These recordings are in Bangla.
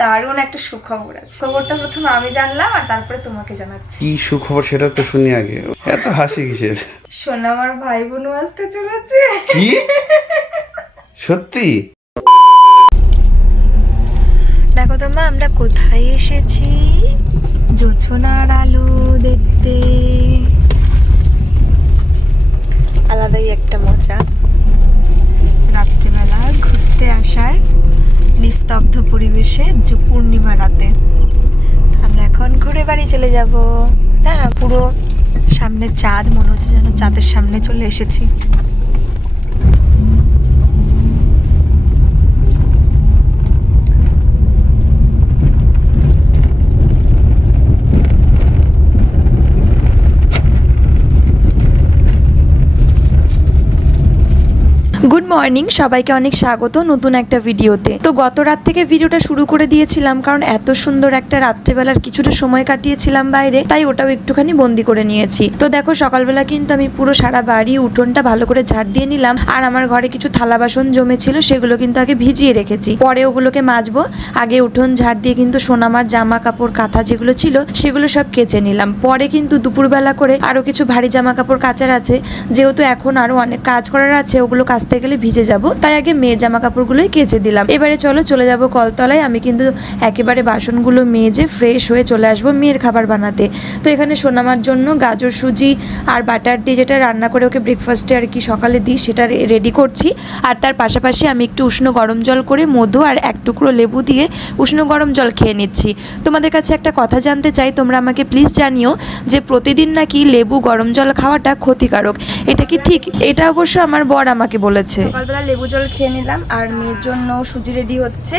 দারুণ একটা সুখবর আছে। খবরটা প্রথমে আমি জানলাম আর তারপরে তোমাকে জানাচ্ছি। কি সুখবর সেটা তো শুনি আগে। এত হাসি কিসের? শোনা, আমার ভাই বোনও আসতে চলেছে। কি সত্যি? দেখো তো মা, আমরা কোথায় এসেছি? জোছনার আলো দেখতে। আলাদাই একটা মজা রাত্রিবেলা ঘুরতে আসার, নিস্তব্ধ পরিবেশে যে পূর্ণিমা রাতে। আমরা এখন ঘুরে বাড়ি চলে যাব। হ্যাঁ, পুরো সামনে চাঁদ, মনে হচ্ছে যেন চাঁদের সামনে চলে এসেছি। গুড মর্নিং, সবাইকে অনেক স্বাগত নতুন একটা ভিডিওতে। তো গত রাত থেকে ভিডিওটা শুরু করে দিয়েছিলাম, কারণ এত সুন্দর একটা রাত্রেবেলার কিছুটা সময় কাটিয়েছিলাম বাইরে, তাই ওটাও একটুখানি বন্দি করে নিয়েছি। তো দেখো, সকালবেলা কিন্তু আমি পুরো সারা বাড়ি উঠোনটা ভালো করে ঝাড় দিয়ে নিলাম। আর আমার ঘরে কিছু থালা বাসন জমেছিল, সেগুলো কিন্তু আগে ভিজিয়ে রেখেছি, পরে ওগুলোকে মাজবো। আগে উঠোন ঝাড় দিয়ে কিন্তু সোনামার জামা কাপড় কাঁথা যেগুলো ছিল সেগুলো সব কেচে নিলাম। পরে কিন্তু দুপুরবেলা করে আরো কিছু ভারী জামা কাপড় কাচার আছে, যেহেতু এখন আরো অনেক কাজ করার আছে, ওগুলো কাচতে গেলে ভিজে যাব, তাই আগে মেয়ের জামা কাপড়গুলোই কেচে দিলাম। এবারে চলো চলে যাব কলতলায়। আমি কিন্তু একেবারে বাসনগুলো মেজে ফ্রেশ হয়ে চলে আসবো মেয়ের খাবার বানাতে। তো এখানে সোনামার জন্য গাজর সুজি আর বাটার দিয়ে যেটা রান্না করে ওকে ব্রেকফাস্টে আর কি সকালে দিই, সেটা রেডি করছি। আর তার পাশাপাশি আমি একটু উষ্ণ গরম জল করে মধু আর এক টুকরো লেবু দিয়ে উষ্ণ গরম জল খেয়ে নিচ্ছি। তোমাদের কাছে একটা কথা জানতে চাই, তোমরা আমাকে প্লিজ জানিও যে প্রতিদিন নাকি লেবু গরম জল খাওয়াটা ক্ষতিকারক, এটা কি ঠিক? এটা অবশ্য আমার বর আমাকে বলেছে। সকালবেলা লেবু জল খেয়ে নিলাম, আর মেয়ের জন্য সুজি রেডি হচ্ছে।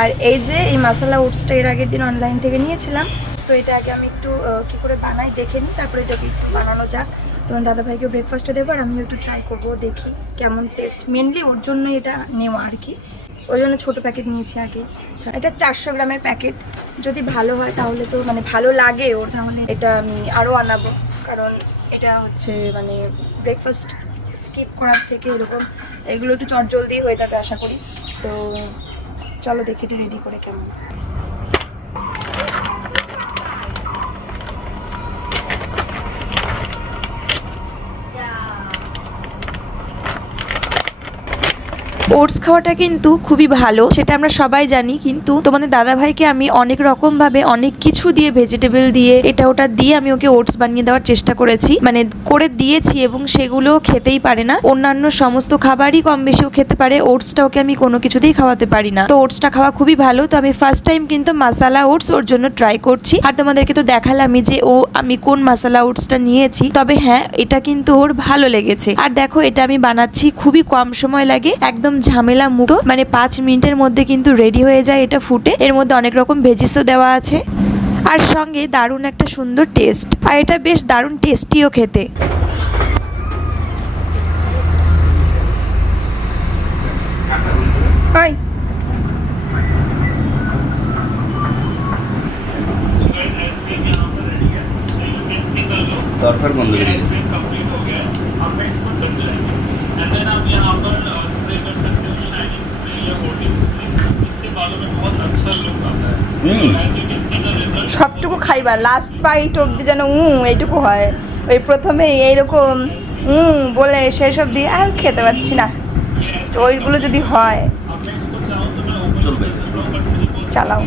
আর এই যে এই মশলা ওটসটা এর আগের দিন অনলাইন থেকে নিয়েছিলাম, তো এটা আগে আমি একটু কি করে বানাই দেখে নিই, তারপরে এটাকে একটু বানানো যাক। তোমার দাদাভাইকে ব্রেকফাস্টে দেবো, আর আমিও একটু ট্রাই করবো, দেখি কেমন টেস্ট। মেনলি ওর জন্য এটা নেওয়া আর কি, ওই জন্য ছোটো প্যাকেট নিয়েছি আগে। এটা 400 গ্রামের প্যাকেট। যদি ভালো হয় তাহলে তো মানে ভালো লাগে ওর, তাহলে এটা আমি আরও আনাবো, কারণ এটা হচ্ছে মানে ব্রেকফাস্ট স্কিপ করার থেকে এরকম এগুলো একটু চটজলদি হয়ে যাবে আশা করি। তো চলো দেখি এটা রেডি করে কেমন। ওটস খাওয়াটা কিন্তু খুবই ভালো, সেটা আমরা সবাই জানি, কিন্তু তোমাদের দাদাভাইকে আমি অনেক রকম ভাবে অনেক কিছু দিয়ে, ভেজিটেবল দিয়ে, এটা ওটা দিয়ে আমি ওকে ওটস বানিয়ে দেওয়ার চেষ্টা করেছি, মানে করে দিয়েছি, এবং সেগুলো খেতেই পারে না। অন্যান্য সমস্ত খাবারই কম বেশিও খেতে পারে, ওটসটা ওকে আমি কোনো কিছুতেই খাওয়াতে পারি না। তো ওটসটা খাওয়া খুবই ভালো। তো আমি ফার্স্ট টাইম কিন্তু মশলা ওটস ওর জন্য ট্রাই করছি, আর তোমাদেরকে তো দেখালামই যে আমি কোন মশলা ওটসটা নিয়েছি। তবে হ্যাঁ, এটা কিন্তু ওর ভালো লেগেছে। আর দেখো, এটা আমি বানাচ্ছি খুবই কম সময় লাগে, একদম ঝামেলা মুক্ত, মানে 5 মিনিটের মধ্যে কিন্তু রেডি হয়ে যায় এটা ফুটে। এর মধ্যে অনেক রকম ভেজিসও দেওয়া আছে, আর সঙ্গে দারুণ একটা সুন্দর টেস্ট, আর এটা বেশ দারুণ টেস্টিও খেতে। দরকার বন্ধ করে দিয়েছি। সবটুকু খাইবা, লাস্ট বাইট অব্দি যেন এইটুকু হয়। ওই প্রথমেই এইরকম বলে শেষ অব্দি আর খেতে পারছি না, তো ওইগুলো যদি হয়। চালাও।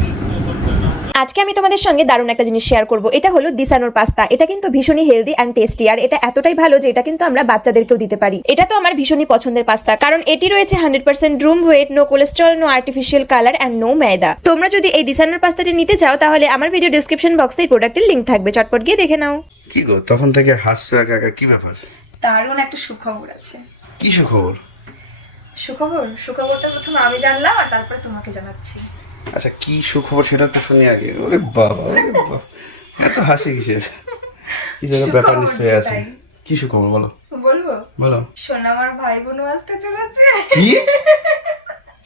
আজকে আমি তোমাদের সঙ্গে দারুণ একটা জিনিস শেয়ার করব। এটা হলো দিসানোর পাস্তা। এটা কিন্তু ভীষণই হেলদি অ্যান্ড টেস্টি, আর এটা এতটাই ভালো যে এটা কিন্তু আমরা বাচ্চাদেরকেও দিতে পারি। এটা তো আমার ভীষণই পছন্দের পাস্তা, কারণ এটি রয়েছে 100% রুম ওয়েট, no cholesterol, no artificial colour and no maida. তোমরা যদি এই দিসানোর পাস্তাটি নিতে চাও, তাহলে আমার ভিডিও ডেসক্রিপশন বক্সে এই প্রোডাক্টের লিংক থাকবে, চটপট গিয়ে দেখে নাও। কি গো, তখন থেকে হাসছো একা একা, কি ব্যাপার? দারুণ একটা সুখবর আছে। কি সুখবর? সুখবরটা প্রথমে আমি জানলাম আর তারপরে তোমাকে জানাচ্ছি। আচ্ছা, কি সুখবর সেটা তো শুনি আগে। ওরে বাবা, ওরে বাবা, এত হাসি কিসের? কি যেন ব্যাপার নিশ্চয়ই আছে। কি সুখবর বলো? বলবো? বলো। শোনা, আমার ভাই বোনও আসতে চলেছে। কি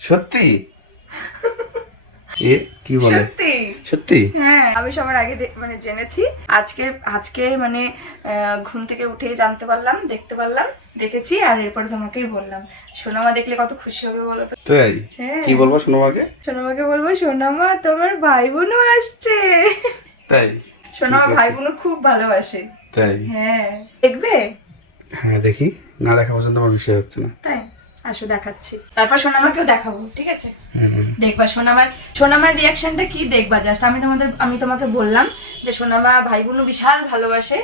সত্যি? এ কি বলে? সত্যি সত্যি? হ্যাঁ, আমি সবার আগে মানে জেনেছি। আজকে আজকে মানে ঘুম থেকে উঠেই জানতে পারলাম, দেখতে পারলাম, দেখেছি, আর এরপরে তোমাকেই বললাম। সোনামা দেখলে কত খুশি হবে বলো তো। তাই? হ্যাঁ। কি বলবো সোনামাকে? সোনামাকে বলবো, সোনামা তোমার ভাই বোনও আসছে। তাই? সোনামা ভাই বোনও খুব ভালোবাসে। তাই? হ্যাঁ, দেখবে? হ্যাঁ দেখি, না দেখা পর্যন্ত আমার বিষয় হচ্ছে না। তাই আসো, দেখাচ্ছি। তারপর সোনামাকেও দেখাবো, ঠিক আছে? দেখবা সোনামার রিয়াকশনটা কি দেখবা। জাস্ট আমি তোমাকে বললাম যে সোনামা ভাই বোনও বিশাল ভালোবাসে,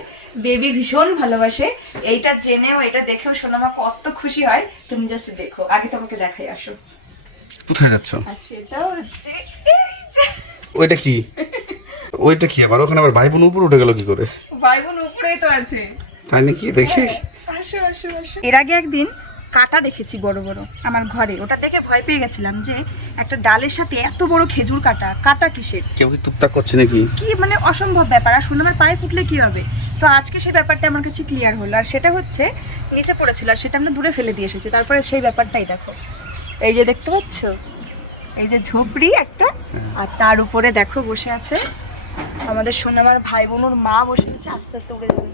বেবি ভীষণ ভালোবাসে। এইটা জেনেও এটা দেখেও সোনামা কত খুশি হয়, তুমি জাস্ট দেখো। আগে তোমাকে দেখাই, আসো। কোথায় যাচ্ছ? আর সেটা হচ্ছে এই যে ওইটা কি? ওইটা কি আবার? ওখানে আবার ভাই বোন উপরে উঠে গেল কি করে? ভাই বোন উপরেই তো আছে। তাই নাকি? দেখি। আসো আসো আসো। এর আগে একদিন কাঁটা দেখেছি বড় বড় আমার ঘরে। ওটা দেখে ভয় পেয়ে গেছিলাম যে একটা ডালের সাথে এত বড় খেজুর কাঁটা কিসের? কেউ কি টুকটাক করছে নাকি? কি মানে অসম্ভব ব্যাপার। আর সোনামার পায়ে ফুটলে কি হবে? তো আজকে সেই ব্যাপারটা আমার কাছে ক্লিয়ার হলো। আর সেটা হচ্ছে নিচে পড়েছিল, আর সেটা আমরা দূরে ফেলে দিয়ে এসেছি। তারপরে সেই ব্যাপারটাই দেখো, এই যে দেখতে পাচ্ছ, এই যে ঝোপড়ি একটা, আর তার উপরে দেখো বসে আছে আমাদের সোনামার ভাই বোনের মা বসে আছে। আস্তে আস্তে উড়ে যাবে।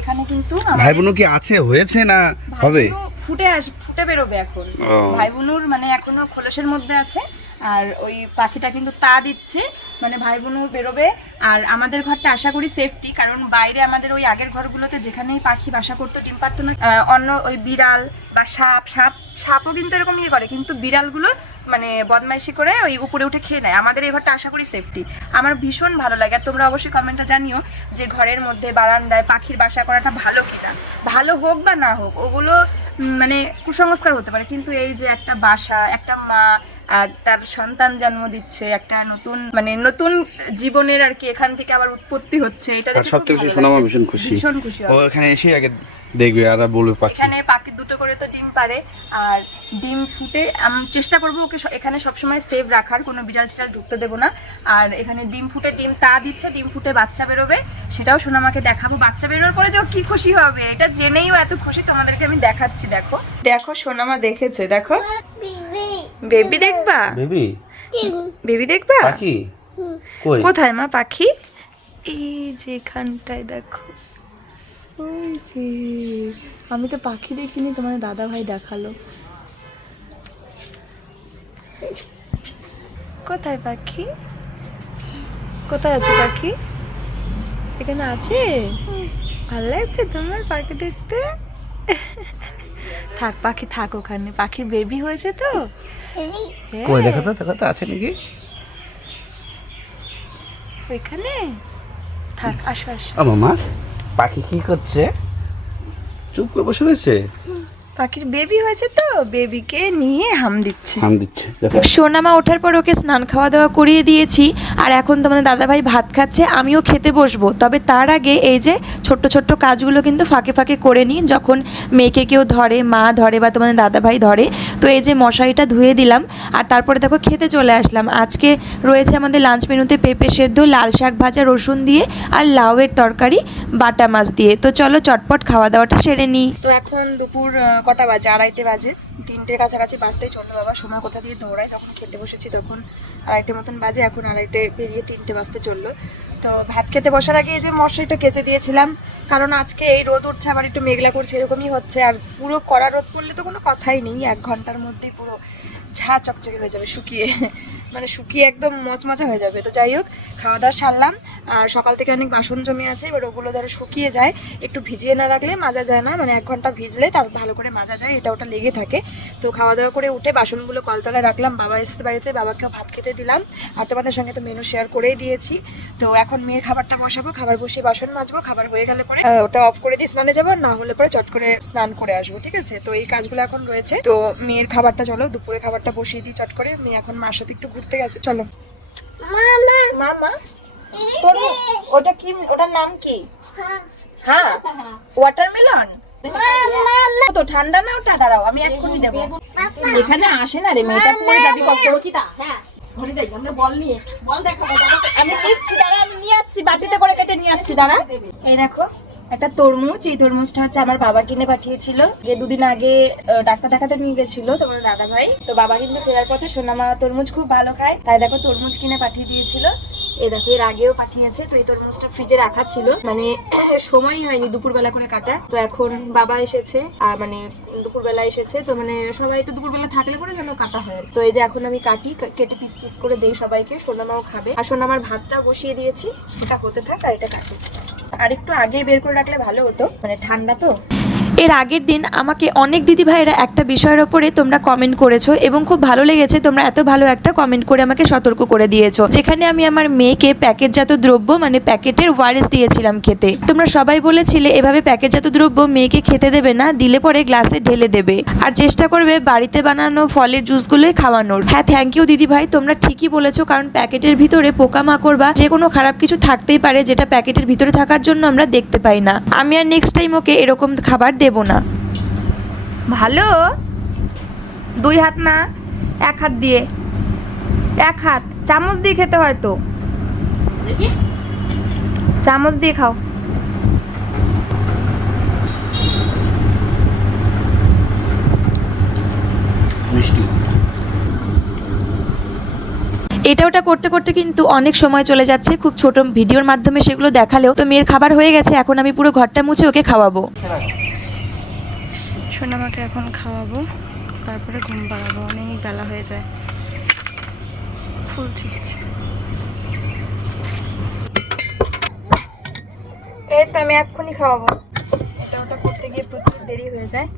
এখানে কিন্তু ভাই বোন কি আছে, হয়েছে না হবে? ফুটে বেরোবে এখন। ও। ভাই বোনুর মানে এখনো খোলসের মধ্যে আছে। আর ওই পাখিটা কিন্তু তা দিচ্ছে, মানে ভাই বোনুর বেরোবে। আর আমাদের ঘরটা আশা করি সেফটি, কারণ বাইরে আমাদের ওই আগের ঘরগুলোতে যেখানেই পাখি বাসা করতো ডিম পারতো না। অন্য ওই বিড়াল বা সাপও কিন্তু এরকম ইয়ে করে, কিন্তু বিড়ালগুলো মানে বদমাইশি করে ওই উপরে উঠে খেয়ে নেয়। আমাদের এই ঘরটা আশা করি সেফটি। আমার ভীষণ ভালো লাগে। আর তোমরা অবশ্যই কমেন্টে জানিও যে ঘরের মধ্যে বারান্দায় পাখির বাসা করাটা ভালো কিনা। ভালো হোক বা না হোক, ওগুলো মানে কুসংস্কার হতে পারে, কিন্তু এই যে একটা বাসা, একটা মা আর তার সন্তান জন্ম দিচ্ছে, একটা নতুন জীবনের আর কি এখান থেকে আবার উৎপত্তি হচ্ছে, এটা দেখে সত্যি কিছু শোনা আমার ভীষণ খুশি। ভীষণ খুশি ও এখানে এসে আগে দেখবে আর বলবে পাখি। এখানে পাখি দুটো করে তো ডিম পারে, আর ডিম ফুটে আমি চেষ্টা করবো ওকে এখানে সবসময় সেভ রাখার, কোনো বিড়াল টিড়াল ঢুকতে দেবো না। আর এখানে ডিম ফুটে ডিম তা দিচ্ছে, ডিম ফুটে বাচ্চা বেরোবে, সেটাও সোনামাকে দেখাবো। বাচ্চা বেরোনোর পরে যে ও কি খুশি হবে, এটা জেনেইও এত খুশি, তোমাদেরকে আমি দেখাচ্ছি। দেখো দেখো সোনামা দেখেছে, দেখো বেবি দেখবা, বেবি দেখবা পাখি কই? কোথায় মা পাখি? এই যে এখানটায় দেখো, ওই যে। আমি তো পাখি দেখিনি, তোমার দাদা ভাই দেখালো। কোথায় পাখি? কোথায় আছে পাখি? এখানে আছে? ভালো লাগছে তোমার পাখি দেখতে? থাক পাখি থাক ওখানে, পাখির বেবি হয়েছে তো। কই দেখো তো, দেখো তো আছে নাকি ওইখানে? থাক, আসো আসো। ও মামা, পাখি কি করছে? চুপ করে বসে রয়েছে। পাখির বেবি হয়েছে তো, বেবিকে নিয়ে হাম দিচ্ছে। দেখো। সোনামা ওঠার পর ওকে স্নান খাওয়া দাওয়া করিয়ে দিয়েছি, আর এখন তোমাদের দাদাভাই ভাত খাচ্ছে, আমিও খেতে বসবো। তবে তার আগে এই যে ছোট্ট ছোট্ট কাজগুলো কিন্তু ফাঁকে ফাঁকে করে নিই, যখন মেয়েকে কেউ ধরে, মা ধরে বা তোমাদের দাদাভাই ধরে। তো এই যে মশারিটা ধুয়ে দিলাম, আর তারপরে দেখো খেতে চলে আসলাম। আজকে রয়েছে আমাদের লাঞ্চ মেনুতে পেঁপে সেদ্ধ, লাল শাক ভাজা রসুন দিয়ে, আর লাউয়ের তরকারি বাটা মাছ দিয়ে। তো চলো চটপট খাওয়া দাওয়াটা সেরে নিই। তো এখন দুপুর কটা বাজে? 2:30 বাজে, 3টের কাছাকাছি বাজতেই চললো। বাবা সময় কোথা দিয়ে দৌড়ায়, যখন খেতে বসেছি তখন 2:30 মতন বাজে, এখন 2:30 পেরিয়ে 3টে বাজতে চললো। তো ভাত খেতে বসার আগে এই যে মশারিটা কেচে দিয়েছিলাম, কারণ আজকে এই রোদ উঠছে, আবার একটু মেঘলা করছে, এরকমই হচ্ছে। আর পুরো কড়া রোদ পড়লে তো কোনো কথাই নেই, 1 ঘন্টার মধ্যেই পুরো ঝা চকচকে হয়ে যাবে, শুকিয়ে একদম মচমচা হয়ে যাবে। তো যাই হোক, খাওয়া দাওয়া সারলাম। আর সকাল থেকে অনেক বাসন জমে আছে, এবার ওগুলো ধরো শুকিয়ে যায়, একটু ভিজিয়ে না রাখলে মাজা যায় না, মানে 1 ঘন্টা ভিজলে তার ভালো করে মাজা যায়, এটা ওটা লেগে থাকে। তো খাওয়া দাওয়া করে উঠে বাসনগুলো কলতলায় রাখলাম, বাবা এসে বাড়িতে, বাবাকেও ভাত খেতে দিলাম। আর তোমাদের সঙ্গে তো মেনু শেয়ার করেই দিয়েছি। তো এখন মেয়ের খাবারটা বসাবো, খাবার বসিয়ে বাসন মাজবো, খাবার হয়ে গেলে পরে ওটা অফ করে দিয়ে স্নানে যাবো, না হলে পরে চট করে স্নান করে আসবো, ঠিক আছে? তো এই কাজগুলো এখন রয়েছে। তো মেয়ের খাবারটা চলো দুপুরে খাবারটা বসিয়ে দিই চট করে। মেয়ে এখন মার সাথে একটু ঘুরতে গেছে, চলো। মামা তোর ওটা কি, ওটার নাম কি? হ্যাঁ, ওয়াটারমেলন। তো ঠান্ডা না ওটা, দাঁড়াও আমি এক্ষুনি দেবো। এখানে আসে না রে, মেয়েটা পড়ে যাবি কখন। আমি দিচ্ছি, দাঁড়া আমি নিয়ে আসছি, বাটিতে করে কেটে নিয়ে আসছি, দাঁড়া। এই দেখো একটা তরমুজ, এই তরমুজটা হচ্ছে আমার বাবা কিনে পাঠিয়েছিল, যে 2 দিন আগে ডাক্তার দেখাতে নিয়ে গেছিল তোমার দাদা ভাই। তো বাবা কিন্তু ফেরার পথে, সোনামা তরমুজ খুব ভালো খায়, তাই দেখো তরমুজ কিনে পাঠিয়ে দিয়েছিল। এই দেখো এর আগেও পাঠিয়েছে। তো এই তরমুজটা ফ্রিজে রাখা ছিল, মানে সময়ই হয়নি দুপুরবেলা করে কাটা। তো এখন বাবা এসেছে আর মানে দুপুরবেলা এসেছে, তো মানে সবাই একটু দুপুরবেলা থাকলে পরে যেন কাটা হয়। তো এই যে এখন আমি কাটি, কেটে পিস পিস করে দেই সবাইকে। সোনামাও খাবে, আর সোনামার ভাতটা বসিয়ে দিয়েছি, এটা হতে থাক আর এটা কাটি। আর একটু আগে বের করে রাখলে ভালো হতো, মানে ঠান্ডা তো। এর আগের দিন আমাকে অনেক দিদি ভাইরা একটা বিষয়ের ওপরে তোমরা কমেন্ট করেছো এবং খুব ভালো লেগেছে। তোমরা এত ভালো একটা কমেন্ট করে আমাকে সতর্ক করে দিয়েছো, যেখানে আমি আমার মেয়েকে প্যাকেটজাত দ্রব্য মানে প্যাকেটের ওয়ারেস দিয়েছিলাম খেতে। তোমরা সবাই বলেছিলে এভাবে প্যাকেটজাত দ্রব্য মেয়েকে খেতে দেবে না, দিলে পরে গ্লাসে ঢেলে দেবে, আর চেষ্টা করবে বাড়িতে বানানো ফলের জুসগুলোই খাওয়ানোর। হ্যাঁ, থ্যাংক ইউ দিদি ভাই, তোমরা ঠিকই বলেছো, কারণ প্যাকেটের ভিতরে পোকামাকড় বা যে কোনো খারাপ কিছু থাকতেই পারে, যেটা প্যাকেটের ভিতরে থাকার জন্য আমরা দেখতে পাই না। আমি আর নেক্সট টাইম ওকে এরকম খাবার দেব না। ভালো, 2 হাত না, 1 হাত দিয়ে, 1 হাত চামচ দিয়ে খেতে হয় তো, চামচ দিয়ে খাও। মিষ্টি। এটা ওটা করতে করতে কিন্তু অনেক সময় চলে যাচ্ছে, খুব ছোট ভিডিওর মাধ্যমে সেগুলো দেখালেও। তো মেয়ের খাবার হয়ে গেছে, এখন আমি পুরো ঘরটা মুছে ওকে খাওয়াবো। সোনামাকে এখন খাওয়াবো, তারপরে ঘুম পাড়াবো, অনেক বেলা হয়ে যায়। ফুল ছিটছে। এই তো আমি এক্ষুনি খাওয়াবো। এটা ওটা করতে গিয়ে প্রচুর দেরি হয়ে যায়।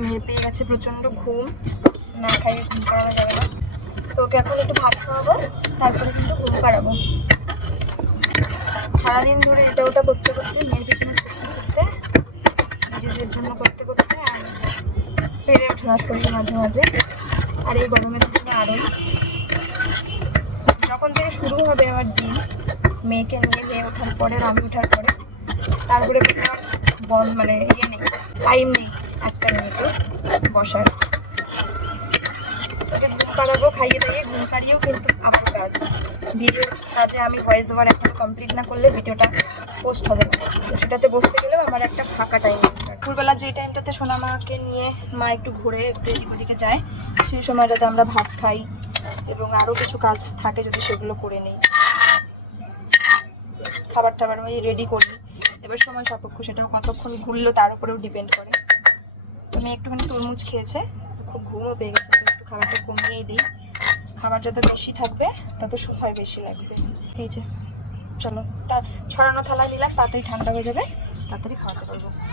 মেয়ে পেয়ে গেছে প্রচণ্ড ঘুম, না খাইয়ে ঘুম পাড়ানো যাবে না। তো ওকে এখন একটু ভাত খাওয়াবো, তারপরে কিন্তু ঘুম পাড়াবো। সারাদিন ধরে এটা ওটা করতে করতে, মেয়ের পিছনে ছুটতে ছুটতে, নিজেদের জন্য করতে করতে আর পেরে ওঠে না শরীর মাঝে মাঝে। আর এই গরমের জন্য আরোই, যখন থেকে শুরু হবে আমার দিন মেয়েকে নিয়ে, মেয়ে ওঠার পরে আর আমি ওঠার পরে, তারপরে মানে ইয়ে নেই, টাইম নেই একটা মিনিটও বসার। ওকে ঘুম পাড়াবো, খাইয়ে দাইয়ে ঘুম পাড়িয়েও কিন্তু আমার কাজ, ভিডিওর কাজে আমি ভয়েস ওভার এখনো কমপ্লিট না করলে ভিডিওটা পোস্ট হবে না। তো সেটাতে বসতে গেলেও আমার একটা ফাঁকা টাইম দরকার। দুপুরবেলা যে টাইমটাতে সোনামাকে নিয়ে মা একটু ঘুরে একটু এদিক ওদিকে যায়, সেই সময়টাতে আমরা ভাত খাই এবং আরও কিছু কাজ থাকে যদি সেগুলো করে নিই। খাবার টাবার আমি রেডি করি, এবার সময় সাপেক্ষ, সেটাও কতক্ষণ ঘুরলো তার উপরেও ডিপেন্ড করে। তো আমি একটুখানি তরমুজ খেয়েছে, খুব ঘুমও পেয়ে গেছে, তো একটু খাবারটা কমিয়েই দিই। খাবার যত বেশি থাকবে তত সময় বেশি লাগবে। এই যে চলো, তা ছড়ানো থালা নিলাম, তাড়াতাড়ি ঠান্ডা হয়ে যাবে, তাড়াতাড়ি খাওয়াতে পারবো।